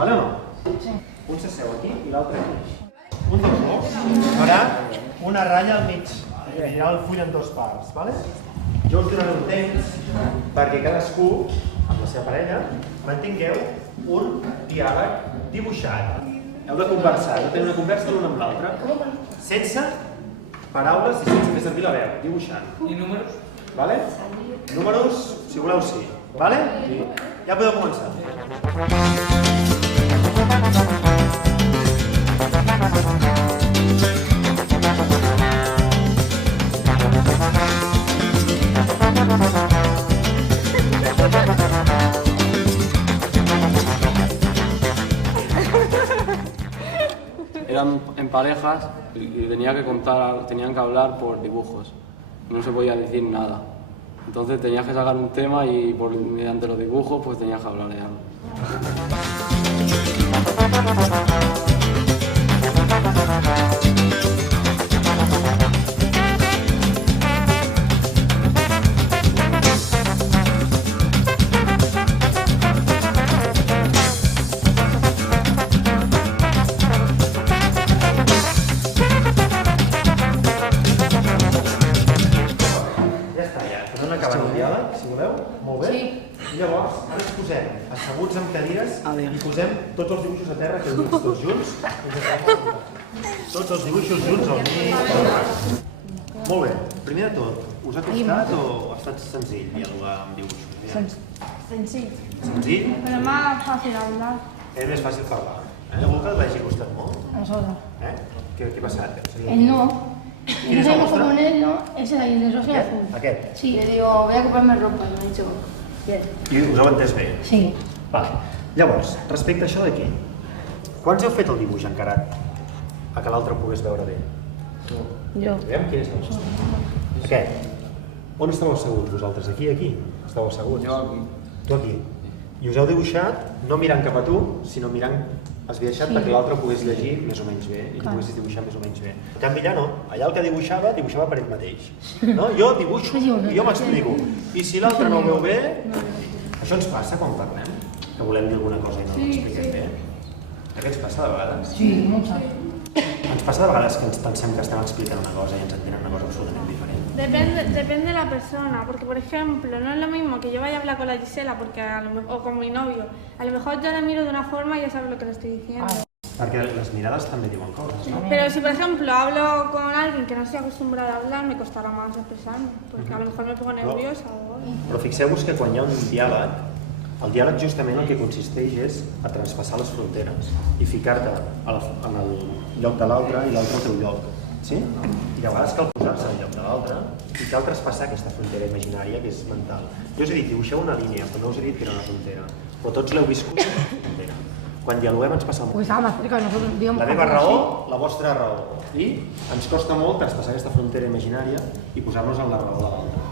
vale o no? Sí. Un s'asseu aquí i l'altre aquí. Un dels dos farà una ratlla al mig, dividirà el full en dues parts, vale? Jo us donaré un temps perquè cadascú, amb la seva parella, mantingueu un diàleg dibuixat. Heu de conversar, heu de tenir una conversa l'un amb l'altre, sense paraules i sense fer servir la veu, dibuixant. I números? Vale? Números, si voleu, sí. Vale? Ja podeu començar. Eran en parejas y tenían que hablar por dibujos. No se podía decir nada. Entonces tenías que sacar un tema y mediante los dibujos pues tenías que hablar de algo. Si voleu, molt bé. Sí. Llavors, ara ens posem asseguts amb cadires i posem tots els dibuixos a terra, que units tots junts. Tots els dibuixos junts al mig. Molt bé. Primer de tot, us ha costat o ha estat senzill dialogar amb dibuixos? Senzill. Senzill? Però más fácil hablar. És més fàcil parlar. Algú que l'hagi costat molt? A nosotros. Què ha passat? El no. Y no sabemos cómo ponerlo, ese de ahí, el rosa y azul. Aquest? Sí. Le digo, voy a comprarme ropa, y me ha dicho, bien. I us heu entès bé? Sí. Vale. Llavors, respecte a això d'aquí, quants heu fet el dibuix encarat a que l'altre pogués veure bé? Jo. Aviam quin és el vostre. Aquest. On esteu asseguts vosaltres? Aquí i aquí? Esteu asseguts? Jo aquí. Tu aquí. I us heu dibuixat no mirant cap a tu, sinó mirant esbiaixat perquè l'altre ho pogués llegir més o menys bé i tu poguessis dibuixar més o menys bé. En canvi allà no, allà el que dibuixava per ell mateix. No? Jo dibuixo i jo m'explico. I si l'altre no ho veu bé, això ens passa quan parlem, que volem dir alguna cosa i no l'expliquem bé. Què ens passa de vegades? Sí, muchas. Ens passa de vegades que ens pensem que estem explicant una cosa i ens entenen una cosa absolutament diferent. Depende de la persona, porque por ejemplo, no es lo mismo que yo vaya a hablar con la Gisela o con mi novio. A lo mejor yo la miro de una forma y ya sabe lo que le estoy diciendo. Perquè les mirades també diuen coses, no? Pero si por ejemplo hablo con alguien que no estoy acostumbrada a hablar, me costará más expresarme, porque a lo mejor me pongo nerviosa o algo. Però fixeu-vos que quan hi ha un diàleg, el diàleg justament el que consisteix és a traspassar les fronteres i ficar-te en el lloc de l'altre i l'altre al teu lloc. Sí? I de vegades cal posar-se al lloc de l'altre i cal traspassar aquesta frontera imaginària que és mental. Jo us he dit, dibuixeu una línia, però no us he dit que era una frontera. Però tots l'heu viscut una frontera. Quan dialoguem ens passa molt. Pues estaba más cerca de nosotros, digamos. La meva raó, la vostra raó. I ens costa molt traspassar aquesta frontera imaginària i posar-nos en la raó de l'altre.